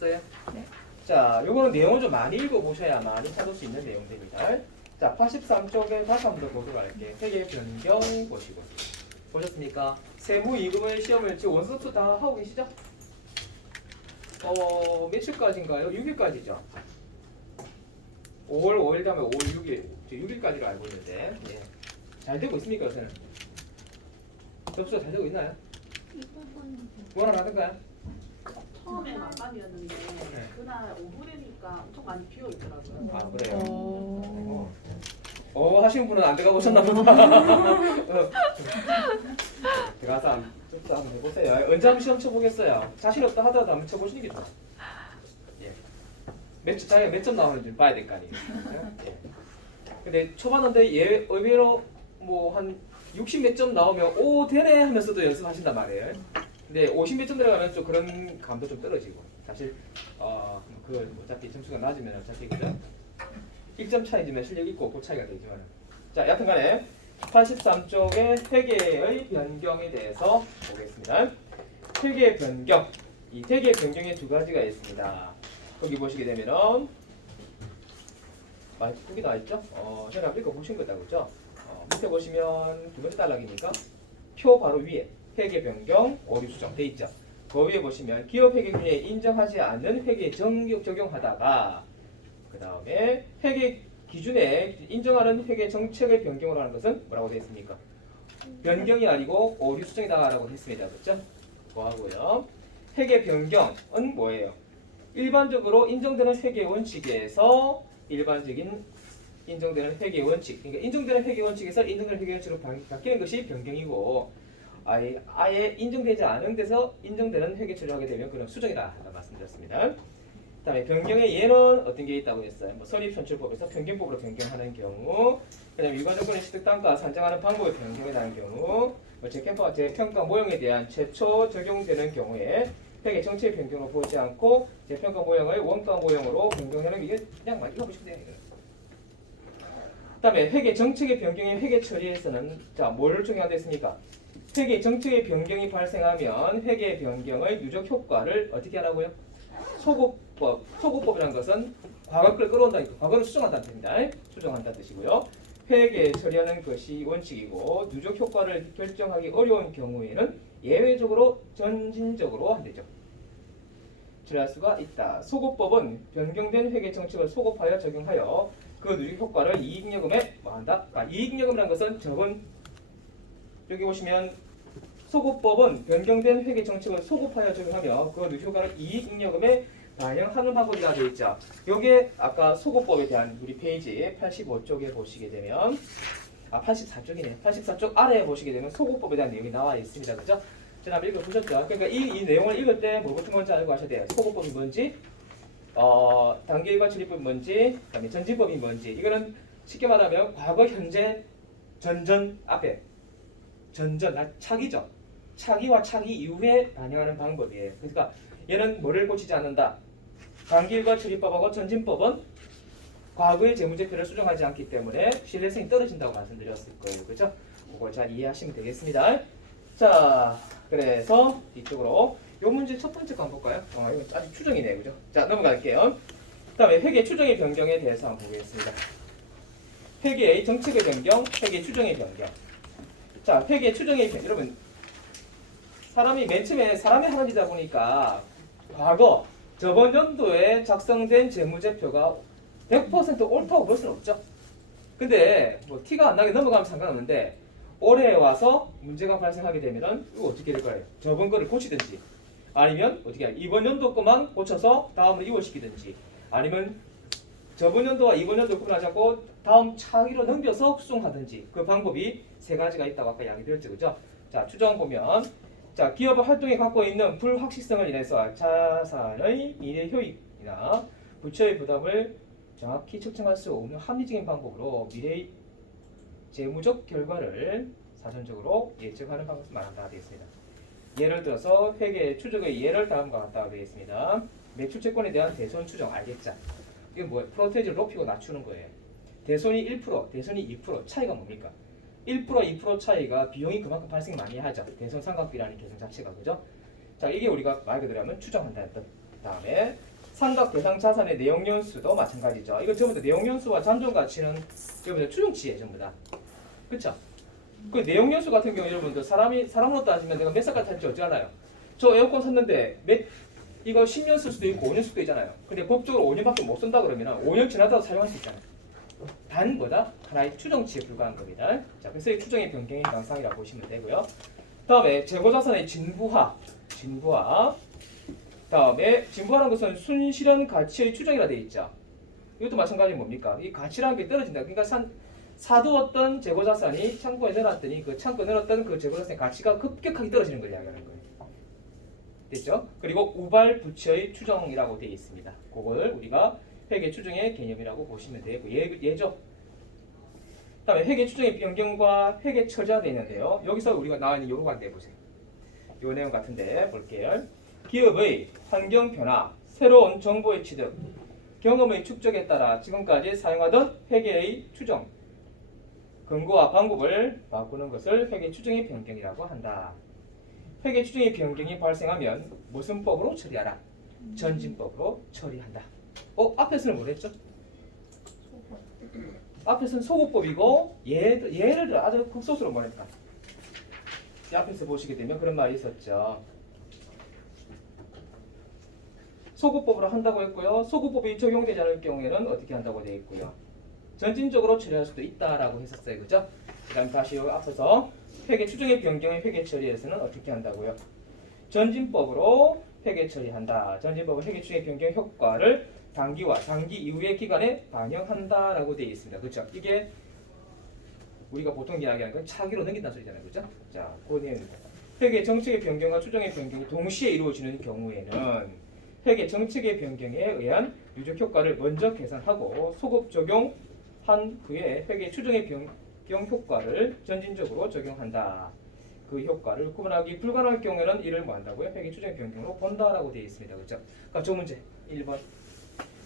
찾았어요? 네. 자, 요거는 내용을 좀 많이 읽어보셔야 많이 찾을 수 있는 내용들입니다. 자, 83쪽에 다시 한 번 더 보도록 할게요. 회계 변경 보시고. 보셨습니까? 세무 이금을 시험을 지금 원서투 다 하고 계시죠? 며칠까지인가요? 6일까지죠? 5월 5일 다음에 5월 6일. 저 6일까지로 알고 있는데. 예. 잘 되고 있습니까, 요새는? 접수가 잘 되고 있나요? 뭐나 하던가요? 처음에 만반이었는데 네. 그날 오후 되니까 엄청 많이 비어 있더라고요. 아, 그래요? 어. 하시는 분은 안 들어가 보셨나 보다. 들어가서 한번 해보세요. 언제 한번 시험 쳐보겠어요? 자신 없다 하더라도 한번 쳐보시는 게 좋아요. 예. 자기가 몇 점 나오는지 봐야 될 거 아니에요. 예. 근데 초반인데 얘 의외로 뭐 한 60 몇 점 나오면 오 되네 하면서도 연습하신단 말이에요. 근데 50 몇 점 들어가면 좀 그런 감도 좀 떨어지고 사실 그 어차피 점수가 낮으면 어차피 그죠? 1점 차이지만 실력 있고 그 차이가 되지만 자 여튼간에 83쪽의 회계의 변경에 대해서 보겠습니다. 회계 변경 이 회계 변경에 두 가지가 있습니다. 거기 보시게 되면은 많이 크게 나와 있죠? 제가 앞에 거 보신 거다 그죠? 밑에 보시면 두 번째 단락이니까 표 바로 위에 회계 변경 오류 수정 돼 있죠. 그 위에 보시면 기업 회계균에 인정하지 않는 회계 적용하다가 그 다음에 회계 기준에 인정하는 회계 정책의 변경을 하는 것은 뭐라고 되어 있습니까? 변경이 아니고 오류 수정이다라고 했습니다. 그렇죠? 뭐하고요? 회계 변경은 뭐예요? 일반적으로 인정되는 회계 원칙에서 일반적인 인정되는 회계 원칙, 그러니까 인정되는 회계 원칙에서 인정되는 회계 원칙으로 바뀌는 것이 변경이고 아예 인정되지 않은 데서 인정되는 회계 처리를 하게 되면 그런 수정이다 말씀드렸습니다. 그다음에 변경의 예는 어떤 게 있다고 했어요? 뭐 선입선출법에서 변경법으로 변경하는 경우, 그다음에 유가조건의 취득단가 산정하는 방법의 변경에 대한 경우, 뭐 재평가 모형에 대한 최초 적용되는 경우에 회계 정책 변경으로 보지 않고 재평가 모형을 원가 모형으로 변경하는 게 그냥 막 읽어보시면 돼요. 그다음에 회계 정책의 변경인 회계 처리에서는 뭘 적용하게 됐습니까? 회계 정책의 변경이 발생하면 회계 변경의 누적 효과를 어떻게 하라고요? 소급법이라는 것은 과거 걸 끌어온다니까 과거를 수정한다는 뜻입니다. 수정한다는 뜻이고요. 회계 처리하는 것이 원칙이고 누적 효과를 결정하기 어려운 경우에는 예외적으로 전진적으로 한대죠. 처리할 수가 있다. 소급법은 변경된 회계 정책을 소급하여 적용하여 그 누적 효과를 이익여금에 뭐한다? 이익여금이라는 것은 저번 여기 보시면 소급법은 변경된 회계 정책을 소급하여 적용하며 그 누적 효과를 이익여금에 반영하는 방법이라 되어 있죠. 요게 아까 소급법에 대한 우리 페이지 85쪽에 보시게 되면 84쪽이네. 84쪽 아래에 보시게 되면 소급법에 대한 내용이 나와 있습니다. 그죠? 지난번에 읽어보셨죠? 그러니까 이 내용을 읽을 때 뭐부터 먼저 알고 하셔야 돼요. 소급법이 뭔지, 단계일과 처리법이 뭔지, 그다음에 전진법이 뭔지. 이거는 쉽게 말하면 과거, 현재, 전전 앞에 전전, 차기죠. 차기와 차기 이후에 반영하는 방법이에요. 그러니까 얘는 뭐를 고치지 않는다. 단기일과 처리법하고 전진법은 과거의 재무제표를 수정하지 않기 때문에 신뢰성이 떨어진다고 말씀드렸을 거예요. 그렇죠? 그걸 잘 이해하시면 되겠습니다. 자, 그래서 이쪽으로 요 문제 첫 번째 거 한번 볼까요? 이거 아직 추정이네요. 그죠? 자, 넘어갈게요. 그 다음에 회계 추정의 변경에 대해서 한번 보겠습니다. 회계의 정책의 변경, 회계 추정의 변경. 자, 회계 추정의 변경. 여러분, 사람이 맨 처음에 사람이 하는 일이다 보니까 과거, 저번 연도에 작성된 재무제표가 100% 옳다고 볼 수는 없죠. 근데 뭐 티가 안 나게 넘어가면 상관없는데 올해 와서 문제가 발생하게 되면은 이거 어떻게 될 거예요? 저번 거를 고치든지 아니면 어떻게 해요? 이번 연도 거만 고쳐서 다음을 이월시키든지 아니면 저번 연도와 이번 연도 구분하지 않고 다음 차기로 넘겨서 수정하든지 그 방법이 세 가지가 있다고 아까 이야기 드렸죠. 그죠? 자, 추정 보면 자, 기업 활동이 갖고 있는 불확실성을 인해서 자산의 미래 효익이나 부채의 부담을 정확히 측정할 수 없는 합리적인 방법으로 미래의 재무적 결과를 사전적으로 예측하는 방법을 말한다 되겠습니다. 예를 들어서 회계 추정의 예를 다음과 같다 되겠습니다. 매출채권에 대한 대손 추정 알겠죠? 이게 뭐예요? 프로테이지를 높이고 낮추는 거예요. 대손이 1%, 대손이 2% 차이가 뭡니까? 1%, 2% 차이가 비용이 그만큼 발생 많이 하죠. 대손 삼각비라는 계산 자체가 그죠? 자, 이게 우리가 말 그대로 하면 추정한다는 뜻. 다음에 삼각 대상 자산의 내용 연수도 마찬가지죠. 이거 전부 다 내용 연수와 잠정 가치는 여러분들 추정치에 전부 다. 그쵸? 그 내용 연수 같은 경우 여러분들 사람으로 따지면 내가 몇 살까지 탈지 어찌하나요? 저 에어컨 샀는데 이거 10년 쓸 수도 있고 5년 쓸 수도 있잖아요. 근데 법적으로 5년밖에 못 쓴다 그러면 5년 지나다가 사용할 수 있잖아요. 단 뭐다? 하나의 추정치에 불과한 겁니다. 자, 그래서 이 추정의 변경인 양상이라고 보시면 되고요. 다음에 재고자산의 진부하. 다음에 진부하라는 것은 순실현 가치의 추정이라 되어 있죠. 이것도 마찬가지 뭡니까? 이 가치라는 게 떨어진다. 그러니까 사두었던 재고자산이 창고에 넣어놨더니 그 창고에 넣어놨던 그 재고자산의 가치가 급격하게 떨어지는 걸 이야기하는 거예요. 됐죠? 그리고 우발 부채의 추정이라고 되어 있습니다. 그걸 우리가 회계 추정의 개념이라고 보시면 되고 예죠. 다음에 회계 추정의 변경과 회계 처리가 되는데요. 여기서 우리가 나와 있는 요거 한번 해보세요. 요 내용 같은데 볼게요. 기업의 환경 변화, 새로운 정보의 취득, 경험의 축적에 따라 지금까지 사용하던 회계의 추정, 근거와 방법을 바꾸는 것을 회계 추정의 변경이라고 한다. 회계 추정의 변경이 발생하면 무슨 법으로 처리하라? 전진법으로 처리한다. 앞에서는 뭐랬죠? 앞에서는 소고법이고 얘를 아주 극소수로 뭐랬다? 이 앞에서 보시게 되면 그런 말이 있었죠. 소고법으로 한다고 했고요. 소고법이 적용되지 않을 경우에는 어떻게 한다고 되어 있고요. 전진적으로 처리할 수도 있다라고 했었어요. 그죠? 그 다음 다시 여기 앞서서 회계 추정의 변경의 회계 처리에서는 어떻게 한다고요? 전진법으로 회계 처리한다. 전진법은 회계 추정의 변경 효과를 단기와 단기 이후의 기간에 반영한다라고 되어 있습니다. 그렇죠? 이게 우리가 보통 이야기하는 건 차기로 넘긴다는 소리잖아요. 그렇죠? 자, 그 내용입니다. 회계 정책의 변경과 추정의 변경이 동시에 이루어지는 경우에는 회계 정책의 변경에 의한 누적 효과를 먼저 계산하고 소급 적용한 후에 회계 추정의 변경 효과를 전진적으로 적용한다. 그 효과를 구분하기 불가능할 경우에는 이를 뭐 한다고요? 회계 추정 변경으로 본다라고 되어 있습니다. 그렇죠? 그러니까 저 문제 1번.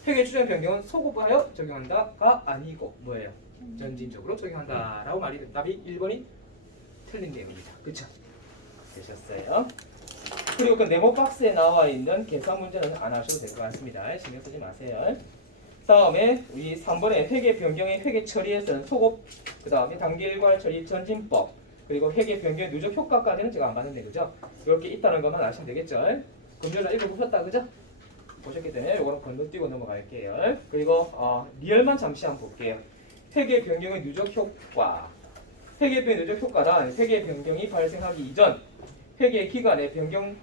회계 추정 변경은 소급하여 적용한다가 아니고 뭐예요? 전진적으로 적용한다라고 말이 됩니다. 답이 1번이 틀린 내용입니다. 그렇죠? 되셨어요? 그리고 그 네모 박스에 나와 있는 계산 문제는 안 하셔도 될 것 같습니다. 신경 쓰지 마세요. 다음에 우리 3번에 회계 변경의 회계 처리에서는 소급, 그 다음에 단기 일괄 처리 전진법, 그리고 회계 변경 누적 효과까지는 제가 안 봤는데 그죠? 이렇게 있다는 것만 아시면 되겠죠? 금요일날 읽어보셨다 그죠? 보셨기 때문에 이거는 건너뛰고 넘어갈게요. 그리고 리얼만 잠시 한번 볼게요. 회계 변경의 누적 효과. 회계 변경 누적 효과란 회계 변경이 발생하기 이전 회계 기간에 변경한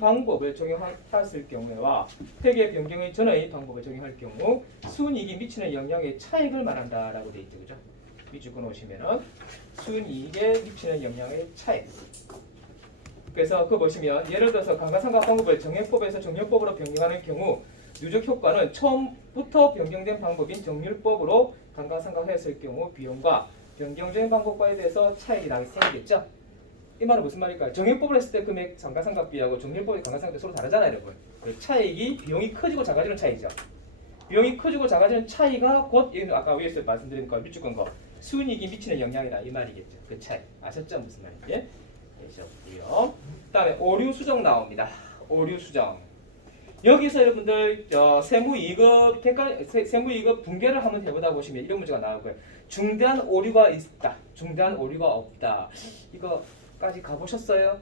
방법을 적용했을 경우와 회계 변경의 전의 방법을 적용할 경우 순이익이 미치는 영향의 차익을 말한다라고 되어 있죠. 그죠? 밑줄 끊어오시면은 순이익에 미치는 영향의 차익. 그래서 그거 보시면 예를 들어서 감가상각 방법을 정액법에서 정률법으로 변경하는 경우 누적 효과는 처음부터 변경된 방법인 정률법으로 감가상각했을 경우 비용과 변경된 방법과에 대해서 차익이 나게 생기겠죠. 이 말은 무슨 말일까요? 정액법을 했을 때 금액 감가상각비하고 정률법의 감가상각비 서로 다르잖아요, 여러분. 그 차익이 비용이 커지고 작아지는 차이죠. 비용이 커지고 작아지는 차이가 곧 아까 위에서 말씀드린 거 밑줄 건 거 순이익이 미치는 영향이다 이 말이겠죠. 그 차이 아셨죠? 무슨 말인지? 되셨고요. 그다음에 오류 수정 나옵니다. 오류 수정. 여기서 여러분들 세무이익업 세무이익업 분계를 한번 해보다 보시면 이런 문제가 나오고요. 중대한 오류가 있다. 중대한 오류가 없다. 이거까지 가보셨어요?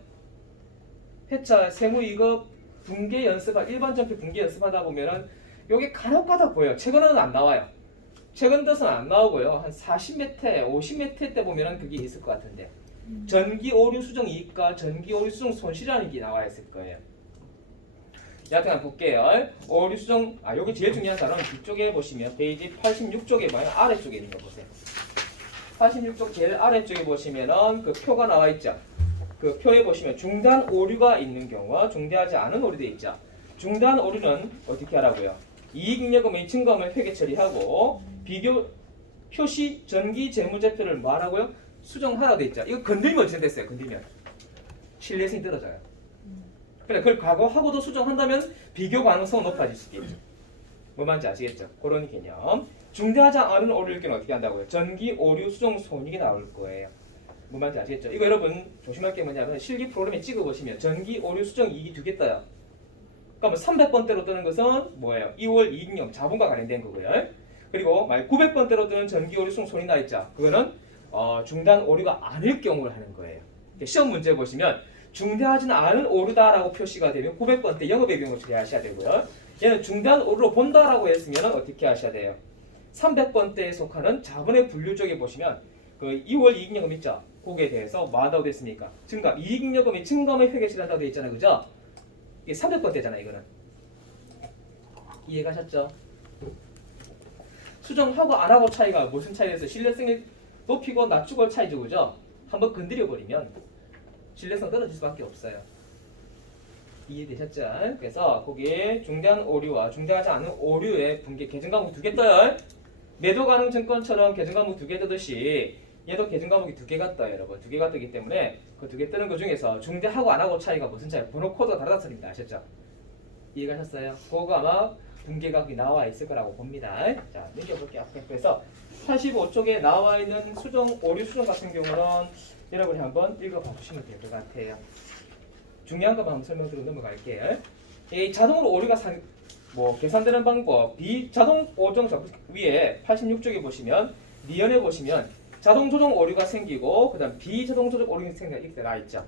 회차 세무이익업 분계 연습할 일반 전표 분계 연습하다 보면은 요게 간혹가다 보여요. 최근에는 안 나와요. 최근 들어서는 안 나오고요. 한 40몇 회, 50몇 회 때 보면은 그게 있을 것 같은데 전기 오류 수정 이익과 전기 오류 수정 손실이라는 게 나와 있을 거예요. 여하튼 한번 볼게요. 오류 수정 여기 제일 중요한 단어는 뒤쪽에 보시면 페이지 86쪽에 뭐예요? 아래쪽에 있는 거 보세요. 86쪽 제일 아래쪽에 보시면은 그 표가 나와 있죠. 그 표에 보시면 중대한 오류가 있는 경우와 중대하지 않은 오류 돼 있죠. 중대한 오류는 어떻게 하라고요? 이익잉여금의 증감을 회계 처리하고 비교 표시 전기 재무제표를 뭐 하라고요? 수정하라 돼 있죠. 이거 건들면 어떻게 됐어요? 건들면 신뢰성이 떨어져요. 그래 그걸 과거하고도 수정한다면 비교 가능성은 높아질 수 있겠죠. 뭐 말인지 아시겠죠? 그런 개념. 중대하지 않은 오류일 경우 어떻게 한다고요? 전기 오류 수정 손익이 나올 거예요. 뭐 말인지 아시겠죠? 이거 여러분 조심할 게 뭐냐면 실기 프로그램에 찍어보시면 전기 오류 수정 이익이 두 개 떠요. 그러면 300번대로 뜨는 것은 뭐예요? 2월 이익령 자본과 관련된 거고요. 그리고 만약 900번대로 뜨는 전기 오류 수송 손이 나 있죠. 그거는 중대한 오류가 아닐 경우를 하는 거예요. 시험 문제 보시면 중대하지는 않은 오류다라고 표시가 되면 900번대 영업의 비용을 처리하셔야 되고요. 얘는 중대한 오류로 본다라고 했으면 어떻게 하셔야 돼요? 300번대에 속하는 자본의 분류 쪽에 보시면 그 2월 이익요금 있죠? 거기에 대해서 뭐 한다고 됐습니까? 증감, 이익요금이 증감의 회계 실한다고 되어 있잖아요. 그죠? 이게 300번대잖아 이거는. 이해가셨죠? 수정하고 안 하고 차이가 무슨 차이에서 신뢰성이 높이고 낮추고 차이죠. 그죠? 한번 건드려 버리면 신뢰성 떨어질 수밖에 없어요. 이해되셨죠? 그래서 거기에 중대한 오류와 중대하지 않은 오류의 분계 계정 과목 2개 떠요. 매도 가능 증권처럼 계정 과목 2개 뜨듯이 얘도 계정 과목이 2개가 떠요. 여러분 2개가 뜨기 때문에 그 2개 뜨는 것 중에서 중대하고 안 하고 차이가 무슨 차이? 번호 코드가 다르다는 소리입니다. 아셨죠? 이해가셨어요? 그거 아마 분계가 거기 나와 있을 거라고 봅니다. 자, 넘겨볼게요. 그래서 85쪽에 나와 있는 수정 오류 수정 같은 경우는 여러분이 한번 읽어봐 주시면 될 것 같아요. 중요한 것만 한번 설명드리고 넘어갈게요. 이 자동으로 오류가 계산되는 방법 비자동 오정자 위에 86쪽에 보시면 니은에 보시면 자동 조정 오류가 생기고 그다음 비자동 조정 오류가 생기는 이렇게 나와 있죠.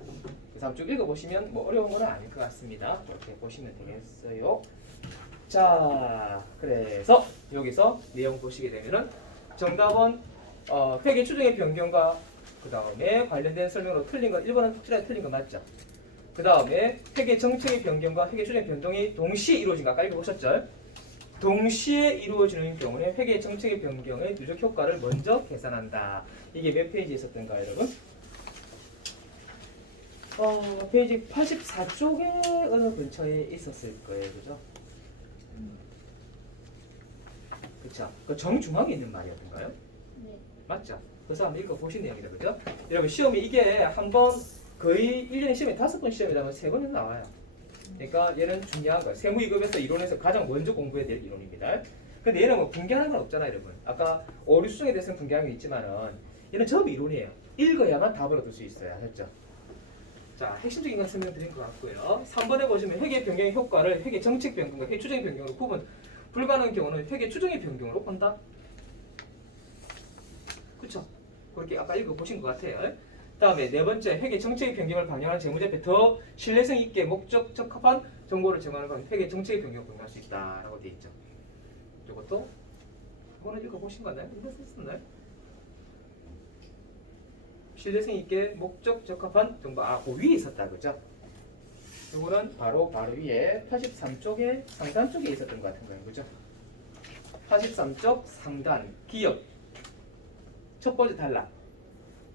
그래서 한번 쭉 읽어보시면 뭐 어려운 건 아닐 것 같습니다. 이렇게 보시면 되겠어요. 자, 그래서 여기서 내용 보시게 되면은 정답은 회계 추정의 변경과 그 다음에 관련된 설명으로 틀린 건 1번은 확실하게 틀린 거 맞죠? 그 다음에 회계 정책의 변경과 회계 추정의 변동이 동시에 이루어진가 아까 읽어보셨죠? 동시에 이루어지는 경우에 회계 정책의 변경의 누적 효과를 먼저 계산한다. 이게 몇 페이지에 있었던가요, 여러분? 페이지 84쪽에 어느 근처에 있었을 거예요, 그죠? 그쵸? 그 정중앙에 있는 말이었던가요? 네. 맞죠? 그래서 한번 읽어보신 내용이다, 그죠? 여러분 시험이 이게 한번 거의 1년에 시험이 5번 시험이라면 3번은 나와요. 그러니까 얘는 중요한 거예요. 세무이급에서 이론에서 가장 먼저 공부해야 될 이론입니다. 근데 얘는 뭐 분개하는 건 없잖아요, 여러분. 아까 오류 수정에 대해서는 분개하는 게 있지만은 얘는 전부 이론이에요. 읽어야만 답을 얻을 수 있어요. 아셨죠? 자, 핵심적인 건 설명드린 것 같고요. 3번에 보시면 회계 변경의 효과를 회계 정책 변경과 회계 추정의 변경으로 구분 불가능한 경우는 회계 추정의 변경으로 본다. 그쵸? 그렇게 아까 읽어보신 것 같아요. 다음에 네 번째, 회계 정책의 변경을 반영하는 재무제표에 더 신뢰성 있게 목적 적합한 정보를 제공하는 건 회계 정책의 변경을 공유할 수 있다라고 되어 있죠. 이것도 이거는 읽어보신 거 같나요? 읽었었나요? 신뢰성 있게 목적 적합한 정보, 그 위에 있었다, 그죠? 이거는 바로 위에 83쪽에 상단 쪽에 있었던 것 같은 거예요, 그죠? 83쪽 상단 기업 첫 번째 단락.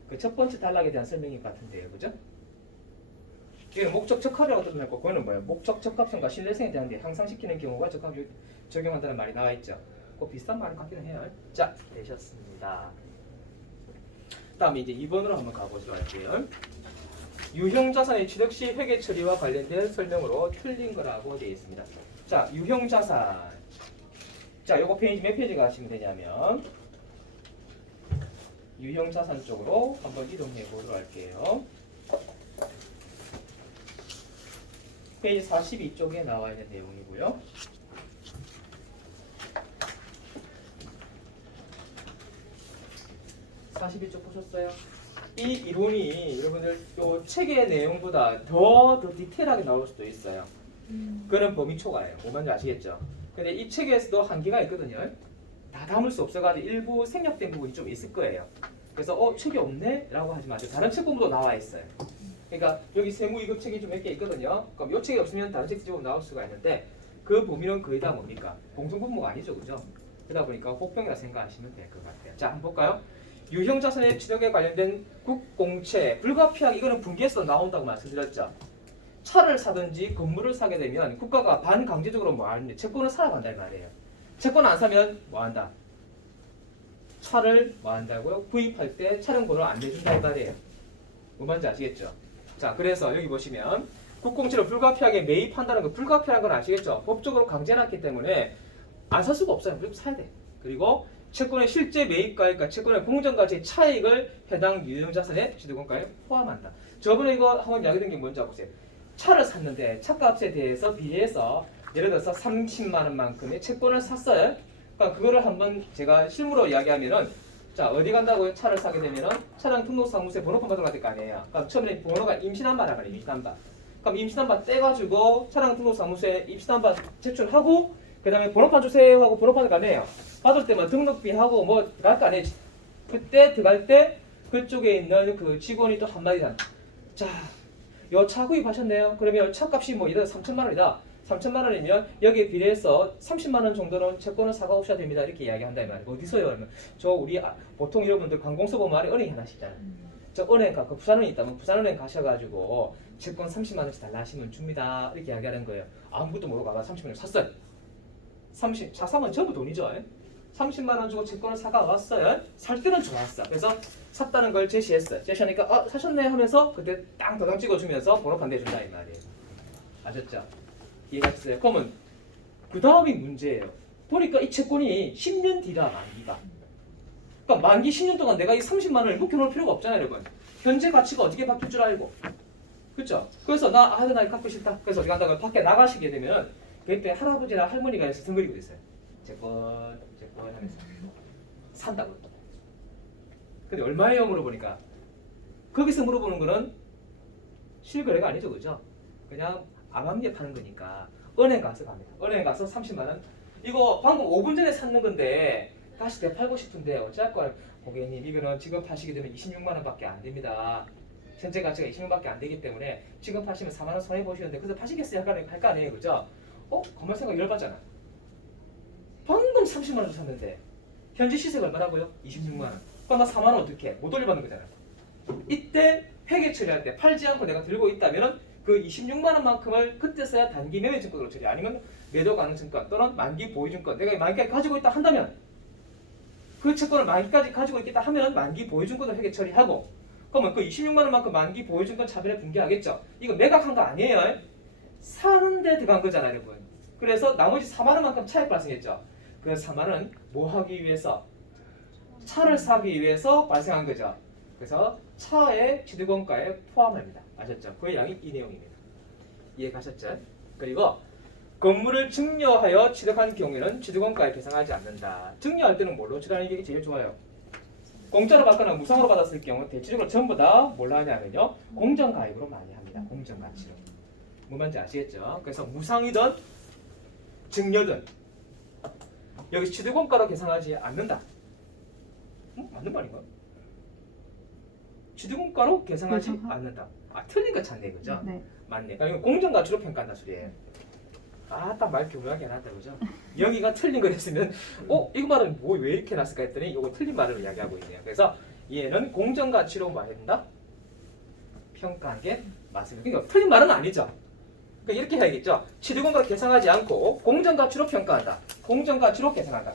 그 첫 번째 단락에 대한 설명인 것 같은데요, 그죠? 이거는 목적 적합이라고 뜻하고 그거는 뭐예요? 목적 적합성과 신뢰성에 대한 게 향상시키는 경우가 적용한다는 말이 나와 있죠. 그 비슷한 말 같기는 해요. 자, 되셨습니다. 다음에 이제 2번으로 한번 가보도록 할게요. 유형자산의 취득 시 회계 처리와 관련된 설명으로 틀린 거라고 되어 있습니다. 자, 유형자산. 자, 요거 페이지 몇 페이지 가시면 되냐면 유형자산 쪽으로 한번 이동해 보도록 할게요. 페이지 42쪽에 나와 있는 내용이고요. (42쪽) 보셨어요? 이 이론이 여러분들 요 책의 내용보다 더 디테일하게 나올 수도 있어요. 그거는 범위 초과예요. 뭔지 아시겠죠? 근데 이 책에서도 한계가 있거든요. 다 담을 수 없어가지고 일부 생략된 부분이 좀 있을 거예요. 그래서 책이 없네? 라고 하지 마세요. 다른 책 보면도 나와 있어요. 그러니까 여기 세무이급 책이 좀 몇 개 있거든요. 그럼 이 책이 없으면 다른 책 뒤집어 나올 수가 있는데 그 범위는 거의 다 뭡니까? 공통분모가 아니죠, 그죠? 그러다 보니까 혹병이라 생각하시면 될 것 같아요. 자, 한번 볼까요? 유형자산의 취득에 관련된 국공채 불가피하게 이거는 분기에서 나온다고 말씀드렸죠. 차를 사든지 건물을 사게 되면 국가가 반강제적으로 뭐 하는데 채권을 사라고 한다는 말이에요. 채권 안 사면 뭐 한다? 차를 뭐 한다고요? 구입할 때 차량번호를 안 내준다 이 말이에요. 뭐 말인지 아시겠죠? 자, 그래서 여기 보시면 국공채를 불가피하게 매입한다는 거 불가피한 건 아시겠죠? 법적으로 강제해놨기 때문에 안 살 수가 없어요. 무조건 사야 돼. 그리고 채권의 실제 매입가액과 채권의 공정가치의 차익을 해당 유형자산의 취득원가에 포함한다. 저번에 이거 한번 이야기했던 게 뭔지 아세요? 차를 샀는데 차값에 대해서 비례해서 예를 들어서 30만 원만큼의 채권을 샀어요. 그러니까 그거를 한번 제가 실무로 이야기하면은 자 어디 간다고요? 차를 사게 되면은 차량 등록사무소에 번호판 받으러 갈 거 아니에요. 그럼 처음에 번호가 임시남바라 그래요. 임시남바. 그럼 임시남바 떼가지고 차량 등록사무소에 임시남바 제출하고 그 다음에 번호판 주세요 하고 번호판을 가네요. 받을 때만 등록비하고 뭐 들어갈 거 아니에요. 그때 들어갈 때 그쪽에 있는 그 직원이 또 한마디잖아. 자, 요 차 구입하셨네요. 그러면 차값이 뭐 예를 들어 3천만 원이다. 3천만 원이면 여기에 비례해서 30만 원 정도는 채권을 사가 오셔야 됩니다. 이렇게 이야기한다 이 말이에요. 어디서요? 그러면 저 우리 보통 여러분들 관공서 보면 아래 은행이 하나씩 있잖아요. 저 은행 그 부산은행 있다면 부산은행 가셔가지고 채권 30만 원씩 달라 하시면 줍니다. 이렇게 이야기하는 거예요. 아무것도 모르고 가가 30만 원 샀어요. 차 사면 전부 돈이죠. 30만 원 주고 채권을 사가 왔어요. 살 때는 좋았어. 그래서 샀다는 걸 제시했어요. 제시하니까 사셨네 하면서 그때 딱 도장 찍어주면서 번호판 내준다 이 말이에요. 아셨죠? 이해가 됐어요? 그러면 그 다음이 문제예요. 보니까 이 채권이 10년 뒤라 만기가. 그러니까 만기 10년 동안 내가 이 30만 원을 묵혀놓을 필요가 없잖아요, 여러분. 현재 가치가 어떻게 바뀔 줄 알고. 그렇죠? 그래서 나 이거 갖고 싶다. 그래서 어디 간다고 밖에 나가시게 되면 그때 할아버지나 할머니가 해서 등그리고 있어요. 채권 하면서 산다고. 근데 얼마예요 물어보니까 거기서 물어보는 거는 실거래가 아니죠, 그죠? 그냥 암암리에 파는 거니까 은행 가서 갑니다. 은행 가서 30만 원. 이거 방금 5분 전에 샀는 건데 다시 되팔고 싶은데 어찌할까요? 고객님 이거는 지금 파시게 되면 26만 원밖에 안 됩니다. 현재 가치가 26만원밖에 안 되기 때문에 지금 파시면 4만 원 손해 보시는데 그래서 파시겠어요? 할 거 아니에요, 그죠? 가만 생각 열받잖아. 방금 30만 원 샀는데 현재 시세가 얼마라고요? 26만 원. 그럼 나 4만 원 어떻게 해? 못 돌려받는 거잖아. 이때 회계 처리할 때 팔지 않고 내가 들고 있다면은 그 26만 원만큼을 그때 써야 단기 매매 증권으로 처리 아니면 매도 가능 증권 또는 만기 보유 증권 내가 만기까지 가지고 있다 한다면 그 채권을 만기까지 가지고 있겠다 하면 만기 보유 증권을 회계 처리하고 그러면 그 26만 원만큼 만기 보유 증권 차변에 분기하겠죠. 이거 매각한 거 아니에요. 사는데 들어간 거잖아요, 여러분. 그래서 나머지 4만 원만큼 차익 발생했죠. 그 4만 원 뭐 하기 위해서? 차를 사기 위해서 발생한 거죠. 그래서 차의 취득원가에 포함합니다. 아셨죠? 그 양이 이 내용입니다. 이해 가셨죠? 그리고 건물을 증여하여 취득한 경우에는 취득원가에 계상하지 않는다. 증여할 때는 뭘로 취득하는 게 제일 좋아요? 공짜로 받거나 무상으로 받았을 경우 대체적으로 전부 다 뭘로 하냐면요. 공정가입으로 많이 합니다. 공정가치로. 뭐 말인지 아시겠죠? 그래서 무상이든 증여든 여기 취득원가로 계상하지 않는다. 맞는 말인가? 취득원가로 계상하지 않는다. 틀린 거 찾네, 그죠? 네. 맞네. 그러니까 이거 공정가치로 평가한다 소리예요. 딱 말 교묘하게 해놨다, 그죠? 여기가 틀린 거였으면 이거 말은 뭐 왜 이렇게 놨을까 했더니 이거 틀린 말을 이야기하고 있네요. 그래서 얘는 공정가치로 뭐 해준다? 평가한 게 맞습니다. 그러니까 틀린 말은 아니죠. 그러니까 이렇게 해야겠죠. 취득원가로 계상하지 않고 공정가치로 평가한다. 공정가치로 계상한다.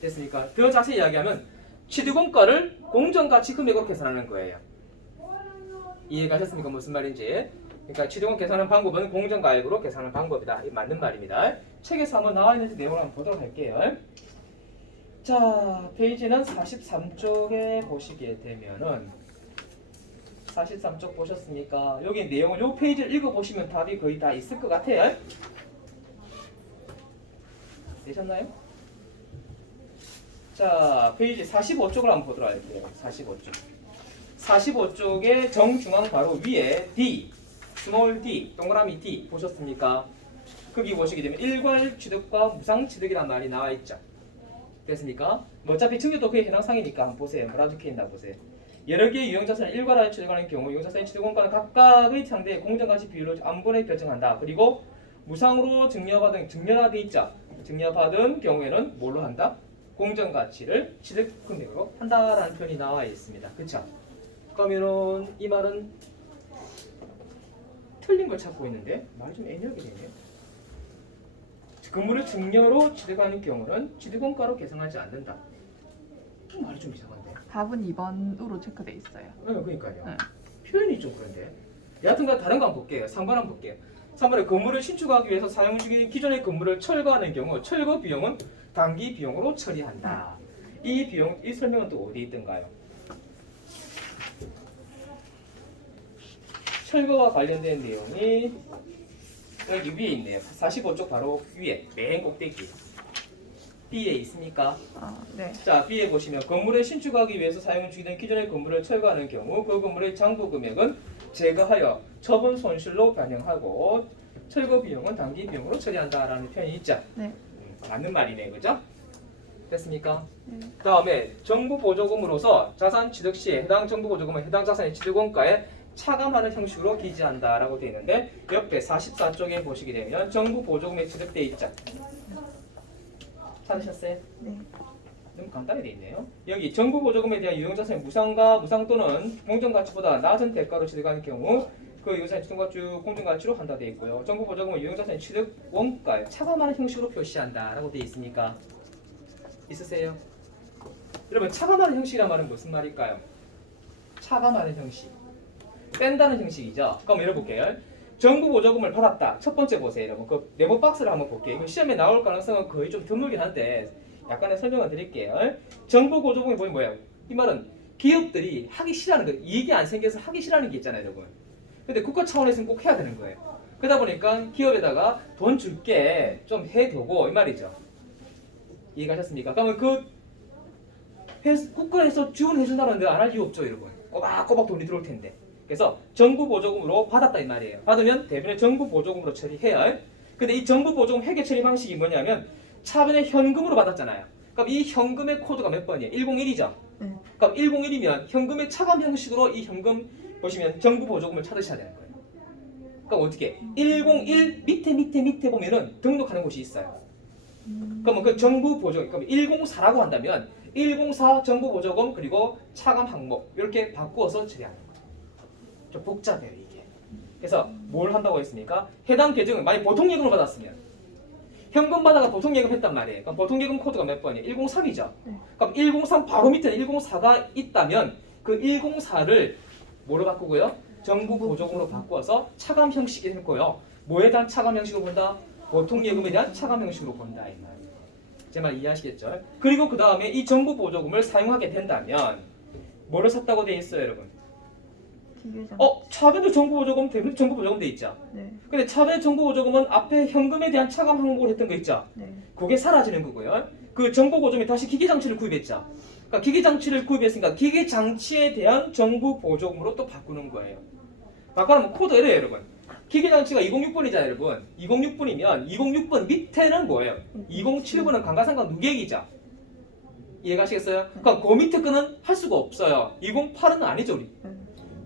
됐습니까? 더 자세히 이야기하면 취득원가를 공정가치 금액으로 계산하는 거예요. 이해가셨습니까? 무슨 말인지. 그러니까 취득원 계산하는 방법은 공정가액으로 계산하는 방법이다. 이 맞는 말입니다. 책에서 한번 나와 있는지 내용을 한번 보도록 할게요. 자, 페이지는 43쪽에 보시게 되면은 43쪽 보셨습니까? 여기 내용을 요 페이지를 읽어보시면 답이 거의 다 있을 것 같아요. 되셨나요? 자, 페이지 45쪽을 한번 보도록 할게요. 45쪽. 45쪽의 정중앙 바로 위에 D, 스몰 d, 동그라미 D 보셨습니까? 거기 보시게 되면 일괄 취득과 무상 취득이란 말이 나와 있죠. 됐습니까? 뭐 어차피 증여도 그에 해당 사항이니까 한번 보세요. 뭐라 적혀있나 보세요. 여러 개의 유형자산을 일괄하여 취득하는 경우 유형자산의 취득원가는 각각의 상대의 공정가치 비율을 안번에 결정한다. 그리고 무상으로 증여받은 증여가 돼 있죠. 증여받은 경우에는 뭘로 한다? 공정가치를 취득금액으로 한다라는 표현이 나와 있습니다. 그렇죠? 그러면은 이 말은 틀린 걸 찾고 있는데 말이 좀 애매하게 되네요. 건물을 증여로 취득하는 경우는 취득원가로 계상하지 않는다. 말이 좀 이상한데. 답은 2번으로 체크돼 있어요. 그러니까요. 네. 표현이 좀 그런데. 여하튼간 다른 거 한번 볼게요. 3번 한번 볼게요. 3번에 건물을 신축하기 위해서 사용 중인 기존의 건물을 철거하는 경우 철거 비용은 단기 비용으로 처리한다. 이 설명은 또 어디 있던가요? 철거와 관련된 내용이 여기 위에 있네요. 45쪽 바로 위에 맨 꼭대기 B에 있습니까? 아, 네. 자, B에 보시면 건물을 신축하기 위해서 사용 중인 기존의 건물을 철거하는 경우 그 건물의 장부 금액은 제거하여 처분 손실로 반영하고 철거 비용은 단기 비용으로 처리한다라는 표현이 있죠. 네. 맞는 말이네, 그죠? 됐습니까? 네. 다음에 정부 보조금으로서 자산 취득 시에 해당 정부 보조금은 해당 자산의 취득 원가에 차감하는 형식으로 기재한다라고 되어 있는데 옆에 44쪽에 보시게 되면 정부 보조금에 취득돼 있죠. 찾으셨어요? 네. 너무 간단히 되어 있네요. 여기 정부 보조금에 대한 유용자산의 무상과 무상 또는 공정가치보다 낮은 대가로 취득하는 경우 그 유용자산의 취득가치 공정가치로 한다 되어 있고요. 정부 보조금은 유용자산의 취득 원가에 차감하는 형식으로 표시한다라고 되어 있으니까 있으세요? 여러분 차감하는 형식이란 말은 무슨 말일까요? 차감하는 형식, 뺀다는 형식이죠. 그럼 열어볼게요. 정부 보조금을 받았다. 첫 번째 보세요. 여러분 그 네모 박스를 한번 볼게요. 이거 시험에 나올 가능성은 거의 좀 드물긴 한데 약간의 설명을 드릴게요. 정부 보조금이 뭐예요? 이 말은 기업들이 하기 싫어하는 거, 이익이 안 생겨서 하기 싫어하는 게 있잖아요, 여러분. 근데 국가 차원에서는 꼭 해야 되는 거예요. 그러다 보니까 기업에다가 돈 줄게 좀 해두고 이 말이죠. 이해가셨습니까? 그러면 그 국가에서 지원해준다는데 안 할 이유 없죠, 여러분. 꼬박꼬박 돈이 들어올 텐데. 그래서 정부 보조금으로 받았다 이 말이에요. 받으면 대부분 정부 보조금으로 처리해요. 근데 이 정부 보조금 회계 처리 방식이 뭐냐면 차변에 현금으로 받았잖아요. 그럼 이 현금의 코드가 몇 번이에요? 101이죠. 네. 그럼 101이면 현금의 차감 형식으로 이 현금 보시면 정부 보조금을 찾으셔야 되는 거예요. 그럼 어떻게? 101 밑에 보면은 등록하는 곳이 있어요. 그러면 그 정부 보조금, 그럼 104라고 한다면 104 정부 보조금 그리고 차감 항목 이렇게 바꾸어서 처리하는 거예요. 좀 복잡해요 이게. 그래서 뭘 한다고 했습니까? 해당 계정은 만약 보통 예금을 받았으면 현금 받아가 보통 예금 했단 말이에요. 그럼 보통 예금 코드가 몇 번이에요? 103이죠. 네. 그럼 103 바로 밑에 104가 있다면 그 104를 뭐로 바꾸고요? 정부 보조금으로 바꾸어서 차감 형식이 됐고요. 뭐에 대한 차감 형식으로 본다? 보통 예금에 대한 차감 형식으로 본다 이 말. 제 말 이해하시겠죠? 그리고 그 다음에 이 정부 보조금을 사용하게 된다면 뭐를 샀다고 돼 있어요, 여러분? 기계장. 차변도 정부 보조금, 대부분 정부 보조금 돼 있죠. 네. 근데 차변 정부 보조금은 앞에 현금에 대한 차감 항목을 했던 거 있죠. 네. 그게 사라지는 거고요. 그 정부 보조금이 다시 기계 장치를 구입했죠. 그러니까 기계 장치를 구입했으니까 기계 장치에 대한 정부 보조금으로 또 바꾸는 거예요. 바꾸면 코드 이래요, 여러분. 기계 장치가 206번이잖아요, 여러분. 206번이면 206번 밑에는 뭐예요? 207번은 감가상각 누계기죠. 이해가시겠어요? 그럼 그 밑에 거는 할 수가 없어요. 208은 아니죠, 우리. 네.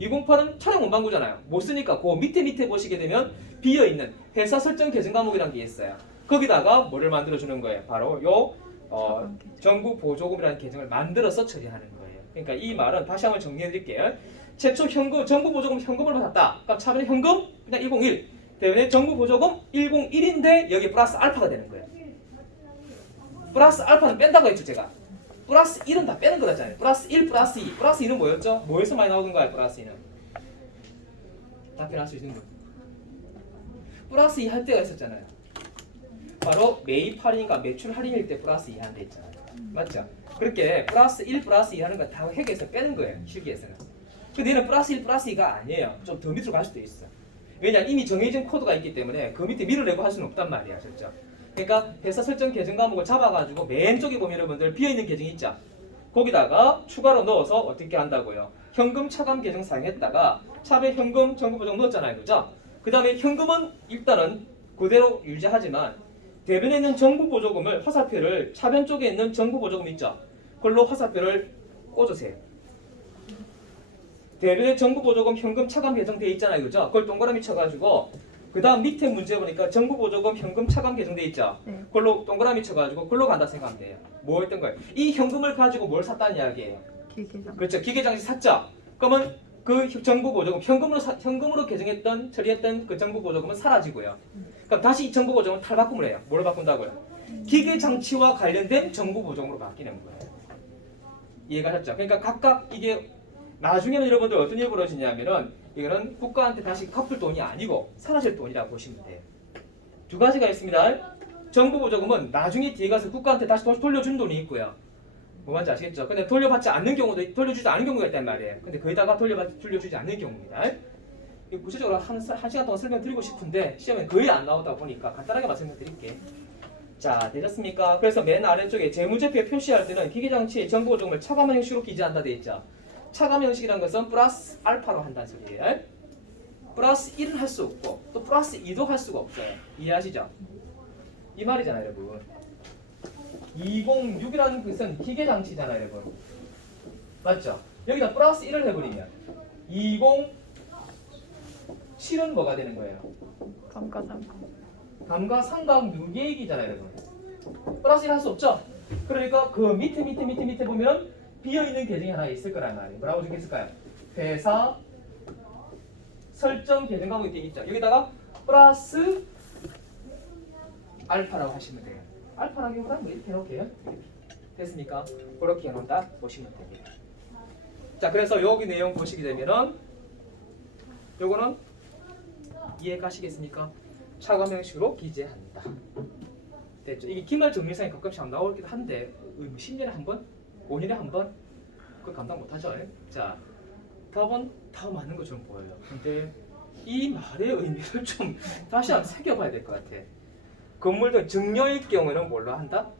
208은 차량 원방구잖아요. 못 쓰니까 그 밑에 보시게 되면 비어있는 회사 설정 계정 과목이라는 게 있어요. 거기다가 뭐를 만들어주는 거예요? 바로 요 차감 계정. 정부 보조금이라는 계정을 만들어서 처리하는 거예요. 그러니까 이 말은 다시 한번 정리해드릴게요. 최초 현금, 정부 보조금 현금을 받았다. 그럼 차변에 현금 그냥 101. 대변에 정부 보조금 101인데 여기 플러스 알파가 되는 거예요. 플러스 알파는 뺀다고 했죠, 제가. 플러스 1은 다 빼는 거잖아요. 플러스 1, 플러스 2. 플러스 2는 뭐였죠? 뭐에서 많이 나오는 거야, 플러스 2는? 답변할 수 있는 거. 플러스 2 할 때가 있었잖아요. 바로 매입 할인이니까 매출 할인일 때 플러스 2 하는 데 있잖아요. 맞죠? 그렇게 플러스 1, 플러스 2 하는 건 다 회계에서 빼는 거예요, 실기에서는. 근데 얘는 플러스 1, 플러스 2가 아니에요. 좀 더 밑으로 갈 수도 있어. 왜냐면 이미 정해진 코드가 있기 때문에 그 밑에 밀어내고 할 수는 없단 말이야, 실제. 그러니까 회사 설정 계정 과목을 잡아가지고 맨 쪽에 보면 여러분들 비어있는 계정이 있죠. 거기다가 추가로 넣어서 어떻게 한다고요? 현금 차감 계정 사용했다가 차배 현금 정부 보조금 넣었잖아요, 그죠? 그 다음에 현금은 일단은 그대로 유지하지만 대변에 있는 정부 보조금을 화살표를 차변 쪽에 있는 정부 보조금 있죠? 그걸로 화살표를 꽂으세요. 대변에 정부 보조금 현금 차감 계정돼 있잖아요, 그죠? 그걸 동그라미 쳐가지고 그 다음 밑에 문제 보니까 정부 보조금 현금 차감 계정돼 있죠? 네. 그걸로 동그라미 쳐가지고 그걸로 간다 생각하면 돼요. 뭐 했던 거예요? 이 현금을 가지고 뭘 샀다는 이야기예요. 기계장. 그렇죠. 기계장치 샀죠. 그러면 그 정부 보조금 현금으로 개정했던 처리했던 그 정부 보조금은 사라지고요. 그럼 다시 이 정부 보조금은 탈바꿈을 해요. 뭐로 바꾼다고요? 기계장치와 관련된 정부 보조금으로 바뀌는 거예요. 이해가셨죠? 그러니까 각각 이게 나중에는 여러분들 어떤 일이 벌어지냐면은 이거는 국가한테 다시 갚을 돈이 아니고 사라질 돈이라고 보시면 돼요. 두 가지가 있습니다. 정부 보조금은 나중에 뒤에 가서 국가한테 다시 돌려준 돈이 있고요. 뭐 말인지 아시겠죠? 근데 돌려주지 않는 경우가 있단 말이에요. 근데 거기다가 돌려주지 않는 경우입니다. 구체적으로 한 시간 동안 설명드리고 싶은데 시험에 거의 안 나오다 보니까 간단하게만 설명드릴게. 자, 되셨습니까? 그래서 맨 아래쪽에 재무제표에 표시할 때는 기계장치의 정보종을 차감 형식으로 기재한다 돼 있죠. 차감 형식이란 것은 플러스 알파로 한다는 소리예요. 플러스 1은 할 수 없고 또 플러스 2도 할 수가 없어요. 이해하시죠? 이 말이잖아요, 여러분. 206이라는 것은 기계장치잖아요, 여러분. 맞죠? 여기다 플러스 1을 해버리면 207은 뭐가 되는 거예요? 감가상각. 감가상각 누계액이잖아요, 여러분. 플러스 1 할 수 없죠? 그러니까 그 밑에 보면 비어있는 계정이 하나 있을 거란 말이에요. 뭐라고 적혀있을까요? 회사 설정 계정 과목이 있죠. 여기다가 플러스 알파라고 하시면 돼요. 알파라기보다 뭐 이렇게 해놓을게요. 됐습니까? 그렇게 해놓는다 보시면 됩니다. 자, 그래서 여기 내용 보시게 되면은 요거는 이해 가시겠습니까? 차감 형식으로 기재한다. 됐죠? 이게 기말 정리상에 가끔씩 안 나오기도 한데 10년에 한 번? 5년에 한 번? 그걸 감당 못하죠. 자, 답은 다 맞는 것처럼 보여요. 근데 이 말의 의미를 좀 다시 한번 새겨봐야 될 것 같아. 건물 등 증여일 경우에는 뭘로 한다?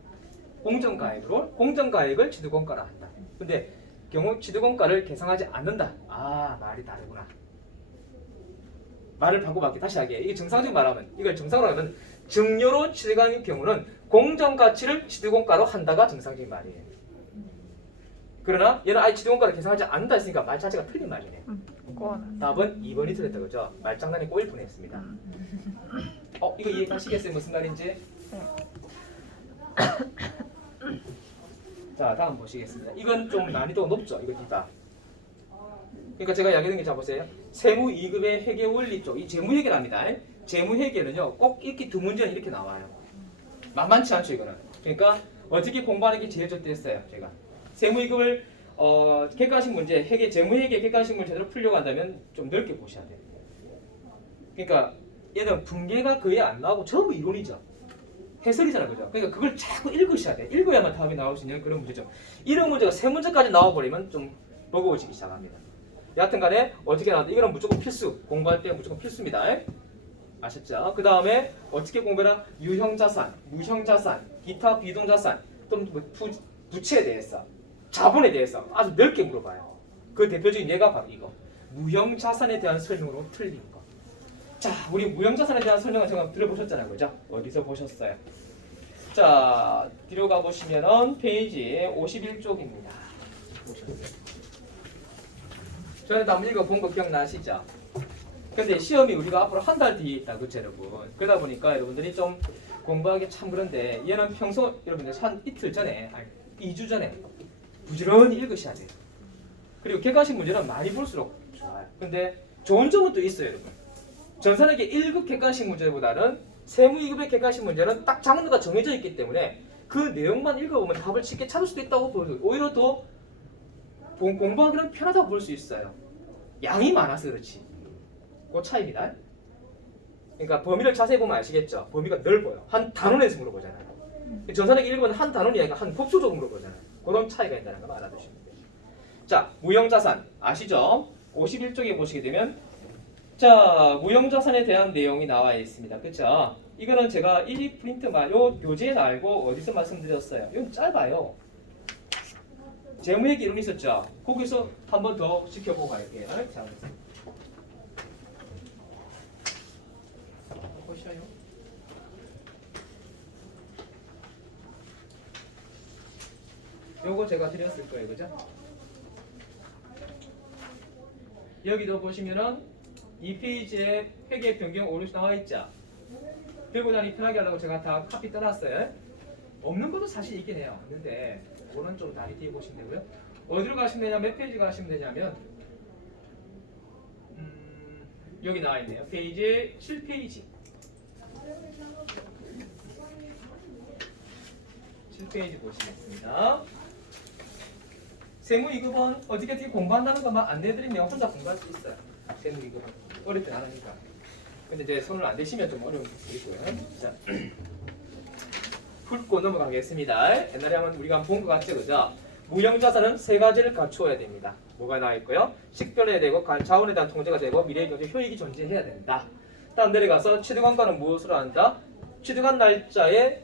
공정가액으로 공정가액을 취득원가로 한다. 근데 경우 취득원가를 계상하지 않는다. 아, 말이 다르구나. 말을 바꿔볼게. 다시 하게. 이게 정상적인 말하면 이걸 정상으로 하면 증여로 취득하는 경우는 공정가치를 취득원가로 한다가 정상적인 말이에요. 그러나 얘는 아예 취득원가를 계상하지 않는다 했으니까 말 자체가 틀린 말이네. 그거는. 답은 2번이 틀렸다 그죠? 말장난이 꼬일 뻔했습니다. 이거 이해하시겠어요? 무슨 말인지? 자, 다음 보시겠습니다. 이건 좀 난이도가 높죠? 이거 기타. 그러니까 제가 이야기하는 게 자 보세요. 세무 2급의 회계 원리 쪽, 이 재무 회계랍니다. 재무 회계는요, 꼭 이렇게 두 문제는 이렇게 나와요. 만만치 않죠, 이거는. 그러니까 어떻게 공부하는 게 제일 좋겠어요, 제가. 세무 2급을 객관식 문제, 회계 재무 회계 객관식 문제 제대로 풀려고 한다면 좀 넓게 보셔야 돼요. 그러니까 얘는 분계가 거의 안 나오고 전부 이론이죠. 해설이잖아요, 그죠? 그러니까 그걸 자꾸 읽으셔야 돼. 읽어야만 답이 나올 수 있는 그런 문제죠. 이런 문제가 세 문제까지 나와버리면 좀 버거워지기 시작합니다. 여하튼간에 어떻게 나왔다? 이거는 무조건 필수. 공부할 때 무조건 필수입니다. 아셨죠? 그 다음에 어떻게 공부해라? 유형자산, 무형자산, 기타 비동자산, 또는 부채에 대해서, 자본에 대해서 아주 넓게 물어봐요. 그 대표적인 예가 바로 이거. 무형자산에 대한 설명으로 틀린 거. 자, 우리 무형자산에 대한 설명은 제가 들어보셨잖아요, 그죠? 어디서 보셨어요? 자, 뒤로 가보시면은 페이지 51쪽입니다. 보셨어요? 전에 한번 읽어본 거 기억나시죠? 근데 시험이 우리가 앞으로 한 달 뒤에 있다, 그쵸 여러분? 그러다 보니까 여러분들이 좀 공부하기 참 그런데 얘는 평소 여러분들 한 이틀 전에, 아니 2주 전에 부지런히 읽으셔야 돼요. 그리고 객관식 문제는 많이 볼수록 좋아요. 근데 좋은 점은 또 있어요, 여러분. 전산에게 1급 객관식 문제보다는 세무 2급의 객관식 문제는 딱 장르가 정해져 있기 때문에 그 내용만 읽어보면 답을 쉽게 찾을 수도 있다고 보여요. 오히려 더 공부하기는 편하다고 볼 수 있어요. 양이 많아서 그렇지. 그 차이입니다. 그러니까 범위를 자세히 보면 아시겠죠? 범위가 넓어요. 한 단원에서 물어보잖아요. 전산에게 1급은 한 단원이 아니라 한 복수적으로 물어보잖아요. 그런 차이가 있다는 걸 알아두시면 돼요. 자, 무형자산 아시죠? 51쪽에 보시게 되면 자, 무형자산에 대한 내용이 나와 있습니다. 그쵸? 이거는 제가 이 프린트만 요 교재에 알고 어디서 말씀드렸어요. 이건 짧아요. 재무회계 이론 있었죠? 거기서 한 번 더 지켜보고 갈게요. 자, 보셔요. 요거 제가 드렸을 거예요, 그죠? 여기도 보시면은 이 페이지에 회계 변경 오류수 나와 있죠? 들고 다니기 편하게 하려고 제가 다 카피 떠났어요. 없는 것도 사실 있긴 해요. 있는데 그거는 좀 다리 뒤에 보시면 되고요. 어디로 가시면 되냐, 몇 페이지 가시면 되냐면 여기 나와 있네요. 페이지 7페이지. 7페이지 보시겠습니다. 세무 2급은 어떻게 공부한다는 것만 안내해드리면 혼자 공부할 수 있어요. 세무 2급은 어렵지 않으니까. 근데 이제 손을 안 대시면 좀 어려운 게 있고요. 자, 훑고 넘어가겠습니다. 옛날에 한번 우리가 본 것 같죠, 그죠? 무형자산은 세 가지를 갖추어야 됩니다. 뭐가 나와 있고요? 식별해야 되고 자원에 대한 통제가 되고 미래의 경제 효익이 존재해야 된다. 다음 내려가서 취득원가는 무엇으로 한다? 취득한 날짜에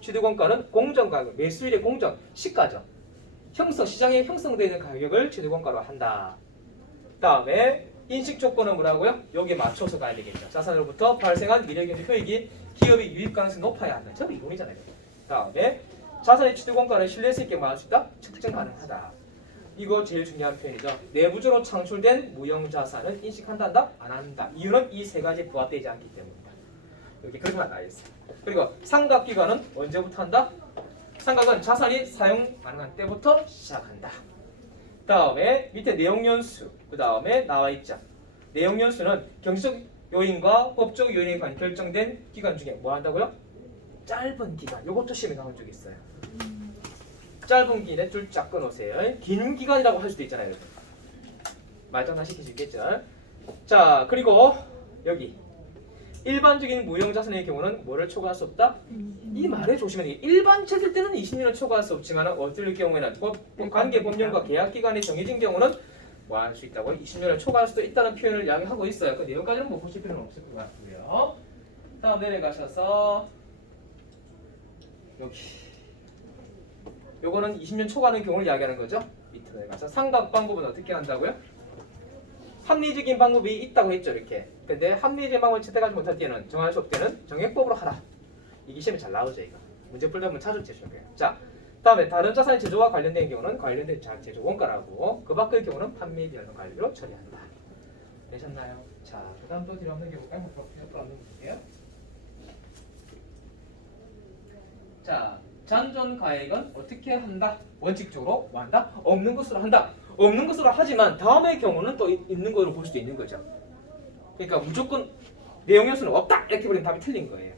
취득원가는 공정가격, 매수일의 공정, 시가죠. 시장에 형성되는 가격을 취득원가로 한다. 다음에 인식 조건은 뭐라고요? 여기에 맞춰서 가야 되겠죠. 자산으로부터 발생한 미래경제 효익이 기업의 유입 가능성이 높아야 한다. 저는 이론이잖아요. 다음에 자산의 취득원가는 신뢰성 있게 말할 수 있다. 측정 가능하다. 이거 제일 중요한 표현이죠. 내부적으로 창출된 무형자산은 인식한다, 안 한다. 이유는 이 세 가지에 부합되지 않기 때문입니다. 여기 그렇게 나와 있어요. 그리고 상각기간은 언제부터 한다? 상각은 자산이 사용 가능한 때부터 시작한다. 다음에 밑에 내용연수, 그 다음에 나와 있죠. 내용연수는 경제적 요인과 법적 요인에 관해 결정된 기간 중에 뭐 한다고요? 짧은 기간. 요것도 시험에 나온 적이 있어요. 짧은 기간에 줄 쫙 끊으세요. 긴 기간이라고 할 수도 있잖아요. 말장난 시킬 수 있겠죠. 자, 그리고 여기 일반적인 무형자산의 경우는 뭐를 초과할 수 없다? 이 말에 조심해야 돼요. 일반체될 때는 20년을 초과할 수 없지만 어떨 경우에는 관계 법령과 계약 기간이 정해진 경우는 뭐 할 수 있다고 20년을 초과할 수도 있다는 표현을 이야기하고 있어요. 그 내용까지는 뭐 보실 필요는 없을 것 같고요. 다음 내려가셔서 여기 요거는 20년 초과하는 경우를 이야기하는 거죠. 밑에 내려가서 상각 방법은 어떻게 한다고요? 합리적인 방법이 있다고 했죠. 이렇게. 근데 합리적인 방법을 채택하지 못할 때는 정할 수 없을 때는 정액법으로 하라. 이게 시험에 잘 나오죠. 이거. 문제 풀다 보면 찾을 수 있어요. 자, 다음에 다른 자산의 제조와 관련된 경우는 관련된 제조 원가라고 그 밖의 경우는 판매 비용 관리로 처리한다. 되셨나요? 자, 그 다음 또 뒤로 없는 경우가 한번 또 없는 볼게요. 자, 잔존 가액은 어떻게 한다? 원칙적으로 뭐 한다? 없는 것으로 한다. 없는 것으로 하지만 다음의 경우는 또 있는 거로 볼 수도 있는 거죠. 그러니까 무조건 내용 요소는 없다 이렇게 버리면 답이 틀린 거예요.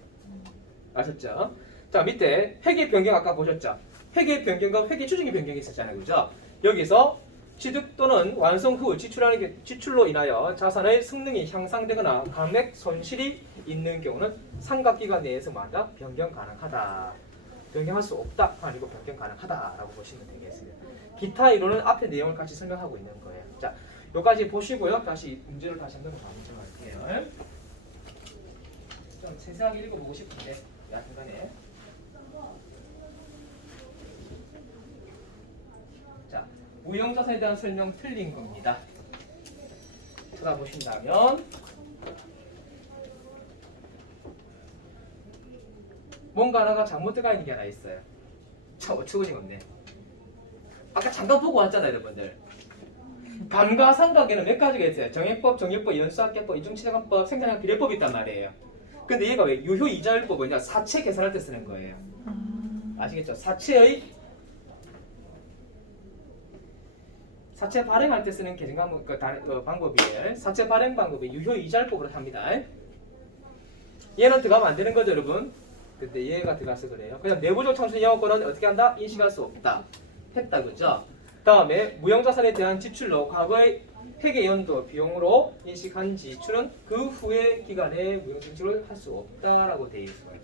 아셨죠? 자, 밑에 회계 변경 아까 보셨죠? 회계 변경과 회계 추징의 변경이 있었잖아요, 그죠? 여기서 취득 또는 완성 후 지출로 인하여 자산의 성능이 향상되거나 감액 손실이 있는 경우는 상각기간 내에서 뭐한다? 변경 가능하다. 변경할 수 없다 아니고 변경 가능하다라고 보시면 되겠습니다. 기타 이론은 앞에 내용을 같이 설명하고 있는 거예요. 자, 여기까지 보시고요. 다시 문제를 다시 한번 검증할게요. 좀 세세하게 읽어보고 싶은데 야간에. 자, 무형자산에 대한 설명 틀린 겁니다. 찾아보신다면 뭔가 하나가 잘못 들어가 있는 게 하나 있어요. 참 어처구니가 없네. 아까 잠깐 보고 왔잖아요, 여러분들. 감가상각에는 몇 가지가 있어요. 정액법, 정액법, 연수학계법, 이중치대관법, 생산량 비례법이 있단 말이에요. 근데 얘가 왜 유효이자율법은 그냥 사채 계산할 때 쓰는 거예요. 아시겠죠? 사채 발행할 때 쓰는 계산 방법이에요. 사채 발행 방법이 유효이자율법으로 합니다. 얘는 들어가면 안 되는 거죠, 여러분. 근데 얘가 들어가서 그래요. 그냥 내부적 창출 영업권은 어떻게 한다? 인식할 수 없다. 했다, 그죠? 다음에 무형자산에 대한 지출로 과거의 회계연도 비용으로 인식한 지출은 그 후의 기간에 무형지출을 할 수 없다라고 되어 있어요.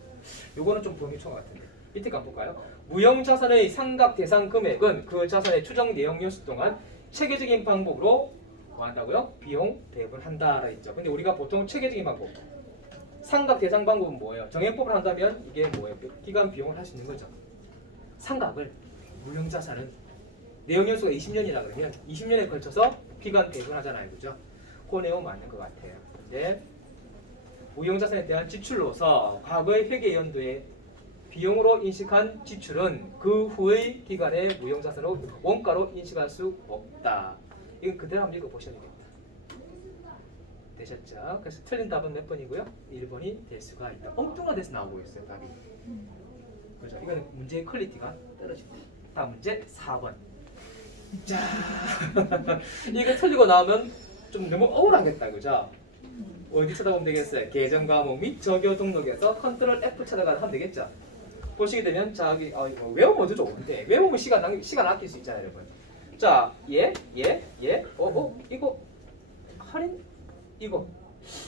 요거는 좀 범위 초과 같은데. 밑에 가 볼까요? 무형자산의 상각 대상 금액은 그 자산의 추정 내용 연수 동안 체계적인 방법으로 뭐 한다고요? 비용 배분한다라 했죠. 근데 우리가 보통 체계적인 방법 상각 대상 방법은 뭐예요? 정액법을 한다면 이게 뭐예요? 기간 비용을 할 수 있는 거죠. 상각을 무형자산은 내용 연수가 20년이라 그러면 20년에 걸쳐서 기간 배분하잖아요, 그죠? 그 내용 맞는 것 같아요. 근데 무형자산에 대한 지출로서 과거의 회계 연도에 비용으로 인식한 지출은 그 후의 기간에 무형자산으로 원가로 인식할 수 없다. 이건 그대로 한번 읽어보셔야 되겠다. 되셨죠? 그래서 틀린 답은 몇 번이고요? 1번이 될 수가 있다. 엉뚱하게서 나오고 있어요, 답이. 그죠? 이건 문제의 퀄리티가 떨어집니다. 다음 문제 4번. 자, 이거 틀리고 나오면 좀 너무 억울하겠다, 그죠? 어디 찾아보면 되겠어요? 계정 과목 및 적용 등록에서 컨트롤 F 찾아가면 하면 되겠죠? 보시게 되면 자기 이거 외우면 어도 좋은데 외우면 시간 아낄 수 있잖아요, 여러분. 자, 이거 할인 이거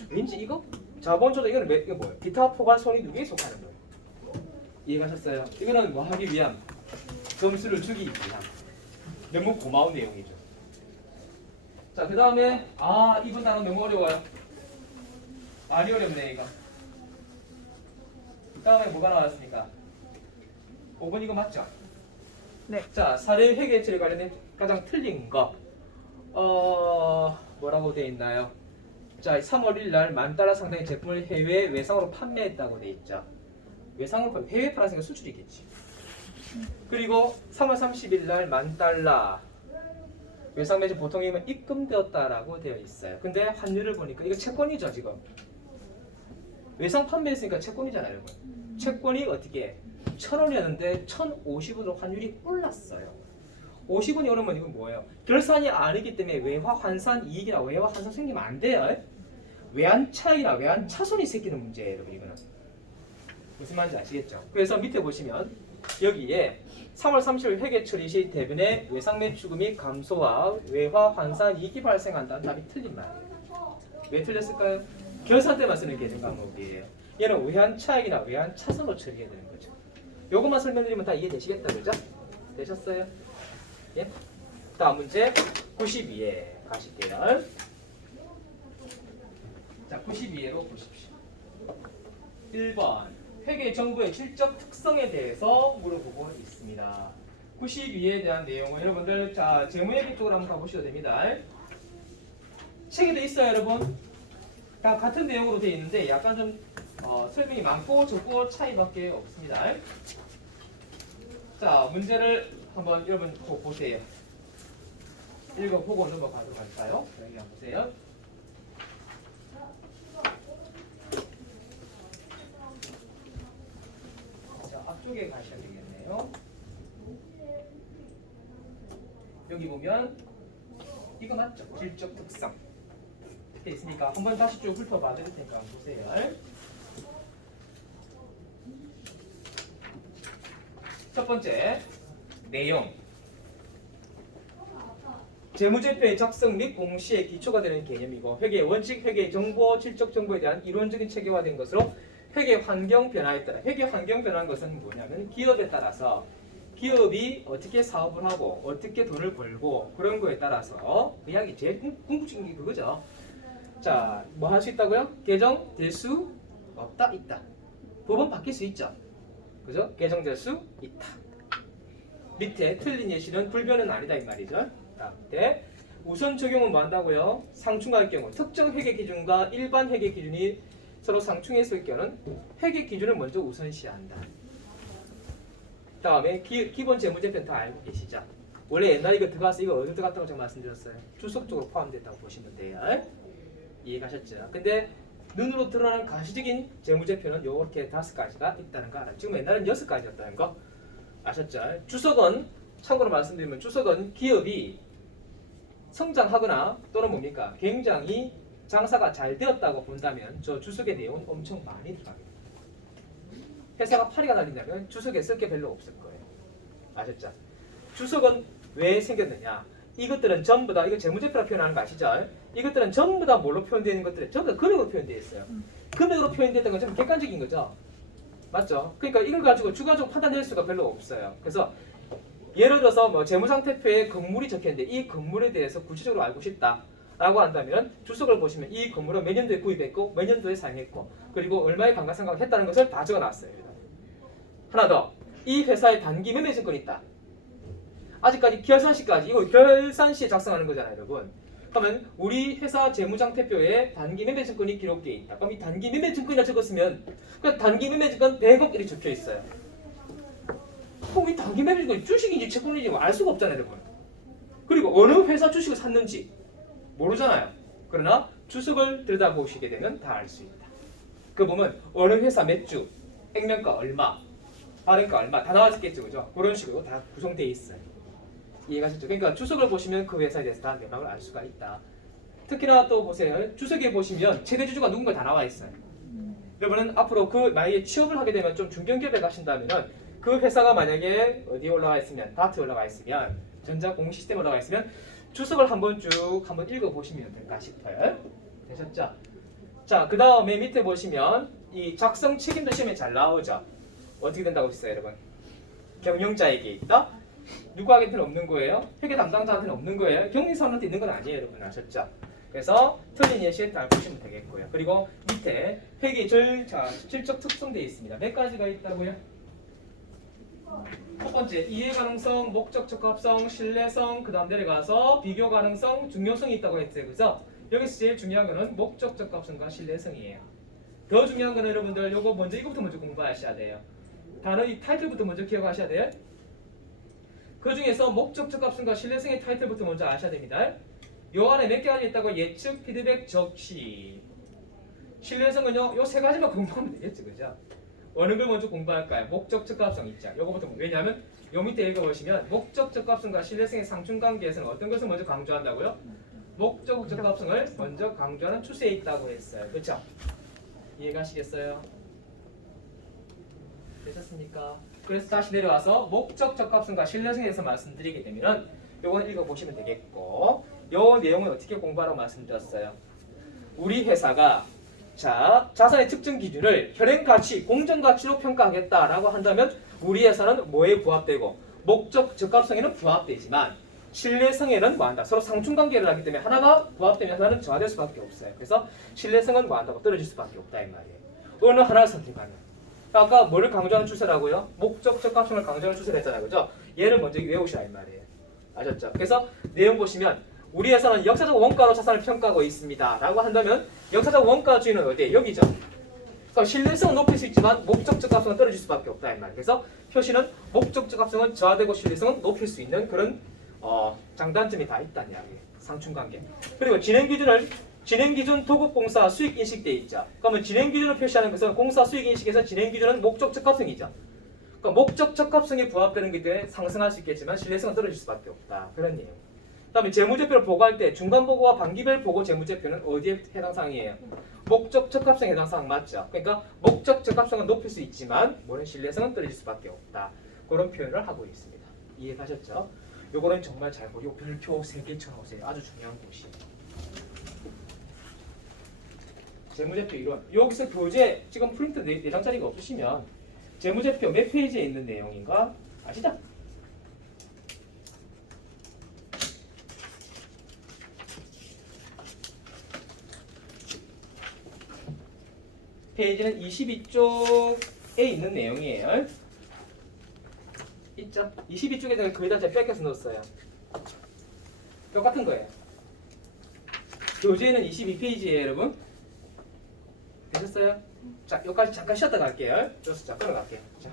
왠지 이거 자본조달 이거는 이거 뭐예요? 기타 포괄 손익 누구에 속하는 거예요? 이해가셨어요? 이거는 뭐 하기 위한 점수를 주기 위한 너무 고마운 내용이죠. 자, 그 다음에 이번 단어 너무 어려워요. 많이 어렵네 이거. 그 다음에 뭐가 나왔습니까? 5번 이거 맞죠? 네. 자, 사례 회계 처리 관련된 가장 틀린 거 뭐라고 되어 있나요? 자, 3월 1일 날 $10,000 상당의 제품을 해외 외상으로 판매했다고 되어 있죠. 외상으로 해외 팔았으니까 수출이겠지. 그리고 3월 30일 날 $10,000 외상 매출 보통이면 입금되었다라고 되어 있어요. 근데 환율을 보니까 이거 채권이죠 지금. 외상 판매했으니까 채권이잖아요, 여러분. 채권이 어떻게 1,000원이었는데 1,050원으로 환율이 올랐어요. 50원이 오르면 이건 뭐예요? 결산이 아니기 때문에 외화 환산 이익이나 외화 환산 생기면 안 돼요. 외환 차익이나 외환 차손이 생기는 문제예요, 여러분. 이거는 무슨 말인지 아시겠죠? 그래서 밑에 보시면 여기에 3월 30일 회계 처리 시 대변의 외상 매출금이 감소와 외화 환산 이익이 발생한다는 답이 틀린 말이에요. 왜 틀렸을까요? 결산 때만 쓰는 개념 과목이에요. 얘는 외환 차익이나 외환 차손으로 처리해야 되는 거죠. 요것만 설명드리면 다 이해되시겠다, 그죠? 되셨어요? 예? 다음 문제 92에 가실게요. 자, 92회로 보십시오. 1번 회계 정보의 질적 특성에 대해서 물어보고 있습니다. 92에 대한 내용은 여러분들 자 재무회계 쪽으로 한번 가보셔도 됩니다. 책에도 있어요, 여러분. 다 같은 내용으로 되어 있는데 약간 좀 설명이 많고 적고 차이밖에 없습니다. 자, 문제를 한번 여러분 보세요. 읽어보고 넘어가도록 할까요? 여기 한번 보세요. 자, 앞쪽에 가셔야 되겠네요. 여기 보면 이거 맞죠? 질적 특성 되어 있으니까 한번 다시 쭉 훑어봐 드릴 테니까 한번 보세요. 첫 번째 내용, 재무제표의 작성 및 공시의 기초가 되는 개념이고 회계 원칙, 회계 정보, 질적 정보에 대한 이론적인 체계화된 것으로 회계 환경 변화에 따라 회계 환경 변화한 것은 뭐냐면 기업에 따라서 기업이 어떻게 사업을 하고 어떻게 돈을 벌고 그런 거에 따라서 그 이야기 제일 궁극적인 게 그거죠. 자, 뭐 할 수 있다고요? 개정될 수 없다, 있다. 법은 바뀔 수 있죠. 그죠? 개정될 수 있다. 밑에 틀린 예시는 불변은 아니다 이 말이죠. 다음 밑에 우선 적용은 뭐 한다고요? 상충할 경우 특정 회계 기준과 일반 회계 기준이 서로 상충했을 경우는 회계 기준을 먼저 우선시한다. 다음에 기본 재무제표는 다 알고 계시죠? 원래 옛날에 이거 들어가서 이거 어디 들어갔다고 제가 말씀드렸어요. 주석 쪽으로 포함됐다고 보시면 돼요. 이해가셨죠? 근데 눈으로 드러나는 가시적인 재무제표는 요렇게 5가지가 있다는 거 알아요. 지금 옛날엔 6가지였다는 거 아셨죠? 주석은 참고로 말씀드리면 주석은 기업이 성장하거나 또는 뭡니까? 굉장히 장사가 잘 되었다고 본다면 저 주석의 내용은 엄청 많이 들어가게 됩니다. 회사가 파리가 날린다면 주석에 쓸 게 별로 없을 거예요. 아셨죠? 주석은 왜 생겼느냐? 이것들은 전부 다 이거 재무제표라 표현하는 거 아시죠? 이것들은 전부 다 뭘로 표현되어 있는 것들은 전부 다 금액으로 표현되어 있어요. 금액으로 표현됐다는 건 좀 객관적인 거죠. 맞죠? 그러니까 이걸 가지고 주관적으로 판단할 수가 별로 없어요. 그래서 예를 들어서 뭐 재무상태표에 건물이 적혀있는데 이 건물에 대해서 구체적으로 알고 싶다 라고 한다면 주석을 보시면 이 건물은 몇 년도에 구입했고 몇 년도에 사용했고 그리고 얼마의 감가상각을 했다는 것을 다 적어놨어요. 하나 더, 이 회사에 단기 매매 증권이 있다. 아직까지 결산시까지 이거 결산시에 작성하는 거잖아요, 여러분. 그러면 우리 회사 재무상태표에 단기 매매 증권이 기록되어 있다. 그럼 이 단기 매매 증권이라 적었으면 그 단기 매매 증권 100억 이렇게 적혀 있어요. 그럼 이 단기 매매 증권이 주식인지 채권인지 알 수가 없잖아요, 여러분. 그리고 어느 회사 주식을 샀는지 모르잖아요. 그러나 주석을 들여다보시게 되면 다 알 수 있다. 그 보면 어느 회사 몇 주, 액면가 얼마, 발행가 얼마 다 나와 있겠죠, 그죠? 그런 식으로 다 구성되어 있어요. 이해가셨죠? 그러니까 주석을 보시면 그 회사에 대해서 다 내막을 알 수가 있다. 특히나 또 보세요. 주석에 보시면 최대 주주가 누군가 다 나와 있어요. 여러분은 앞으로 그 만약에 취업을 하게 되면 좀 중견기업에 가신다면은 그 회사가 만약에 어디에 올라가 있으면 다트에 올라가 있으면 전자공시 시스템에 올라가 있으면 주석을 한번 쭉 한번 읽어보시면 될까 싶어요. 되셨죠? 자, 그 다음에 밑에 보시면 이 작성 책임도 시험에 잘 나오죠. 어떻게 된다고 했어요, 여러분? 경영자에게 있다. 누구한테는 없는 거예요? 회계 담당자한테는 없는 거예요. 격리사원한테 있는 건 아니에요, 여러분. 아셨죠? 그래서 틀린 예시에 잘 보시면 되겠고요. 그리고 밑에 회계 질적 특성되어 있습니다. 몇 가지가 있다고요? 첫 번째, 이해 가능성, 목적 적합성, 신뢰성, 그 다음 내려가서 비교 가능성, 중요성이 있다고 했어요. 그래서 여기서 제일 중요한 거는 목적 적합성과 신뢰성이에요. 더 중요한 거는 여러분들 요거 먼저 이거부터 먼저 공부하셔야 돼요. 단어 이 타이틀부터 먼저 기억하셔야 돼요. 그 중에서 목적 적합성과 신뢰성의 타이틀부터 먼저 아셔야 됩니다. 요 안에 몇 가지 있다고 예측, 피드백, 적시. 신뢰성은요, 요 세 가지만 공부하면 되겠죠, 그죠? 어느 걸 먼저 공부할까요? 목적 적합성 있죠. 요거부터 왜냐하면 요 밑에 읽어보시면 목적 적합성과 신뢰성의 상충관계에서는 어떤 것을 먼저 강조한다고요? 목적 적합성을 먼저 강조하는 추세에 있다고 했어요. 그렇죠? 이해가시겠어요? 되셨습니까? 그래서 다시 내려와서 목적 적합성과 신뢰성에 대해서 말씀드리게 되면 요건 읽어보시면 되겠고 요 내용은 어떻게 공부하라고 말씀드렸어요? 우리 회사가 자산의 측정 기준을 현행 가치, 공정 가치로 평가하겠다라고 한다면 우리 회사는 뭐에 부합되고 목적 적합성에는 부합되지만 신뢰성에는 뭐한다? 서로 상충관계를 하기 때문에 하나가 부합되면 하나는 저하될 수밖에 없어요. 그래서 신뢰성은 뭐한다고 떨어질 수밖에 없다 이 말이에요. 어느 하나를 선택하면 아까 뭐를 강조하는 추세라고요? 목적 적합성을 강조하는 추세를 했잖아요. 그죠? 얘를 먼저 외우시라 이 말이에요. 아셨죠? 그래서 내용 보시면 우리 회사는 역사적 원가로 자산을 평가하고 있습니다. 라고 한다면 역사적 원가주의는 어디에? 여기죠. 그러니까 신뢰성은 높일 수 있지만 목적 적합성은 떨어질 수밖에 없다 이 말이에요. 그래서 표시는 목적 적합성은 저하되고 신뢰성은 높일 수 있는 그런 장단점이 다 있다는 이야기예요. 상충관계. 그리고 진행기준 도급공사 수익인식돼 있죠. 그러면 진행기준을 표시하는 것은 공사 수익인식에서 진행기준은 목적 적합성이죠. 그러니까 목적 적합성에 부합되는 게 때문에 상승할 수 있겠지만 신뢰성은 떨어질 수밖에 없다. 그런 내용. 그 다음에 재무제표를 보고할 때 중간보고와 반기별 보고 재무제표는 어디에 해당 사항이에요? 목적 적합성에 해당 사항 맞죠? 그러니까 목적 적합성은 높일 수 있지만 뭐는 신뢰성은 떨어질 수밖에 없다. 그런 표현을 하고 있습니다. 이해가셨죠? 요거는 정말 잘 보고 요 별표 3개 쳐놓으세요. 아주 중요한 곳이에요. 재무제표 이론. 여기서 교재 지금 프린트 4장짜리가 없으시면 재무제표 몇 페이지에 있는 내용인가 아시죠? 페이지는 22쪽에 있는 내용이에요. 있죠? 22쪽에서 거의 다 제가 뺏겨서 넣었어요. 똑같은 거예요. 교재는 22페이지예요, 여러분. 되셨어요? 자, 여기까지 잠깐 쉬었다 갈게요. 자, 끊어갈게요. 자.